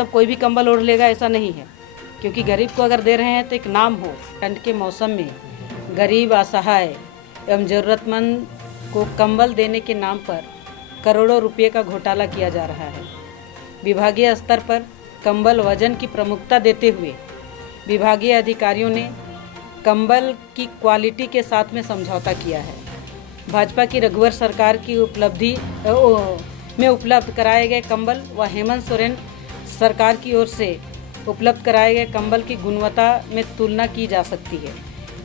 मतलब कोई भी कंबल ओढ़ लेगा ऐसा नहीं है, क्योंकि गरीब को अगर दे रहे हैं तो एक नाम हो। ठंड के मौसम में गरीब, असहाय एवं ज़रूरतमंद को कंबल देने के नाम पर करोड़ों रुपये का घोटाला किया जा रहा है। विभागीय स्तर पर कंबल वजन की प्रमुखता देते हुए विभागीय अधिकारियों ने कंबल की क्वालिटी के साथ में समझौता किया है। भाजपा की रघुवर सरकार की उपलब्धि में उपलब्ध कराए गए कंबल व हेमंत सोरेन सरकार की ओर से उपलब्ध कराए गए कंबल की गुणवत्ता में तुलना की जा सकती है।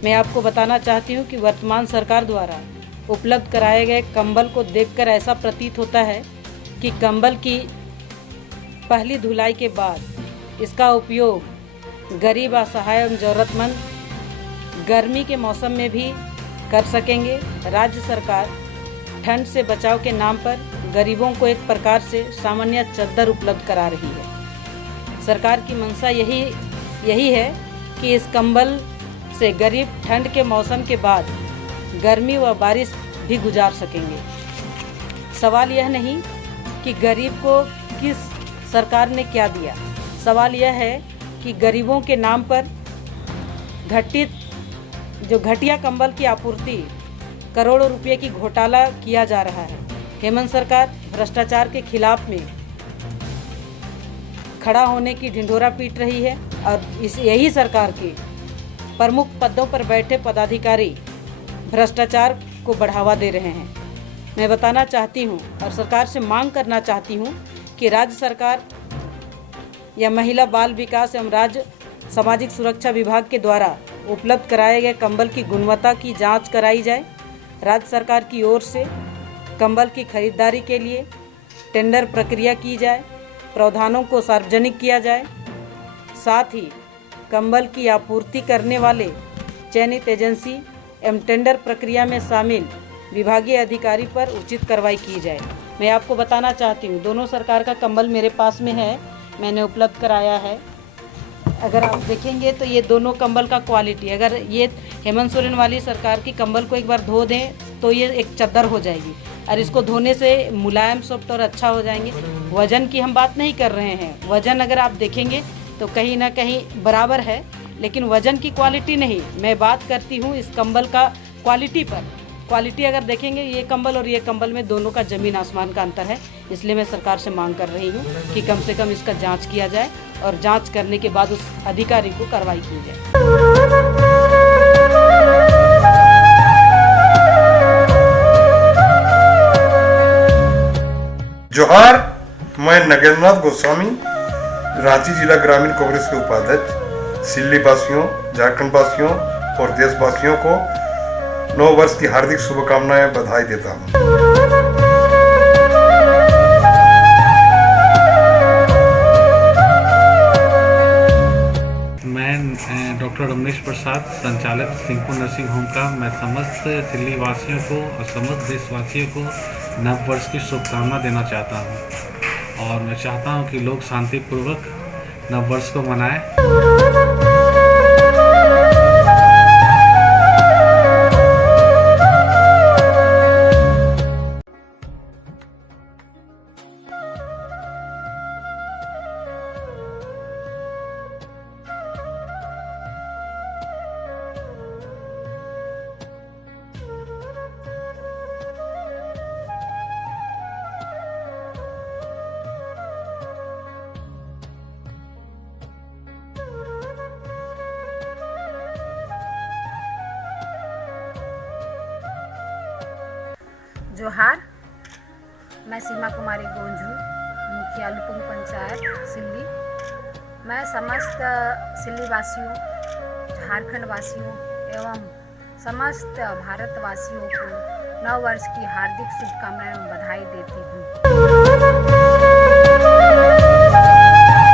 मैं आपको बताना चाहती हूं कि वर्तमान सरकार द्वारा उपलब्ध कराए गए कंबल को देखकर ऐसा प्रतीत होता है कि कंबल की पहली धुलाई के बाद इसका उपयोग गरीब, असहाय एवं ज़रूरतमंद गर्मी के मौसम में भी कर सकेंगे। राज्य सरकार ठंड से बचाव के नाम पर गरीबों को एक प्रकार से सामान्य चद्दर उपलब्ध करा रही है। सरकार की मंशा यही है कि इस कंबल से गरीब ठंड के मौसम के बाद गर्मी व बारिश भी गुजार सकेंगे। सवाल यह नहीं कि गरीब को किस सरकार ने क्या दिया, सवाल यह है कि गरीबों के नाम पर घटिया कंबल की आपूर्ति, करोड़ों रुपए की घोटाला किया जा रहा है। हेमंत सरकार भ्रष्टाचार के खिलाफ में खड़ा होने की ढिंढोरा पीट रही है और यही सरकार के प्रमुख पदों पर बैठे पदाधिकारी भ्रष्टाचार को बढ़ावा दे रहे हैं। मैं बताना चाहती हूं और सरकार से मांग करना चाहती हूं कि राज्य सरकार या महिला बाल विकास एवं राज्य सामाजिक सुरक्षा विभाग के द्वारा उपलब्ध कराए गए कंबल की गुणवत्ता की जांच कराई जाए। राज्य सरकार की ओर से कंबल की खरीदारी के लिए टेंडर प्रक्रिया की जाए, प्रावधानों को सार्वजनिक किया जाए। साथ ही कंबल की आपूर्ति करने वाले चयनित एजेंसी एवं टेंडर प्रक्रिया में शामिल विभागीय अधिकारी पर उचित कार्रवाई की जाए। मैं आपको बताना चाहती हूँ, दोनों सरकार का कंबल मेरे पास में है, मैंने उपलब्ध कराया है। अगर आप देखेंगे तो ये दोनों कंबल का क्वालिटी, अगर ये हेमंत सोरेन वाली सरकार की कंबल को एक बार धो दें तो ये एक चद्दर हो जाएगी और इसको धोने से मुलायम, सॉफ्ट और अच्छा हो जाएंगे। वजन की हम बात नहीं कर रहे हैं, वजन अगर आप देखेंगे तो कहीं ना कहीं बराबर है, लेकिन वजन की क्वालिटी नहीं। मैं बात करती हूँ इस कंबल का क्वालिटी पर। क्वालिटी अगर देखेंगे ये कंबल और ये कंबल में दोनों का ज़मीन आसमान का अंतर है। इसलिए मैं सरकार से मांग कर रही हूँ कि कम से कम इसका जांच किया जाए और जांच करने के बाद उस अधिकारी को कार्रवाई की जाए। जोहार, मैं नगेंद्रनाथ गोस्वामी, रांची जिला ग्रामीण कांग्रेस के उपाध्यक्ष सिल्ली वासियों, झारखंड वासियों और देशवासियों को नव वर्ष की हार्दिक शुभकामनाएं, बधाई देता हूं। मैं डॉक्टर रमेश प्रसाद, संचालक सिंहपुर नर्सिंग होम का मैं समस्त सिल्ली वासियों को और समस्त देशवासियों को नव वर्ष की शुभकामना देना चाहता हूं और मैं चाहता हूं कि लोग शांतिपूर्वक नव वर्ष को मनाएं। जोहार, मैं सीमा कुमारी गोंझू, मुखिया लुपुंग पंचायत सिल्ली। मैं समस्त सिल्ली वासियों, झारखंड वासियों एवं समस्त भारतवासियों को नव वर्ष की हार्दिक शुभकामनाएं एवं बधाई देती हूँ।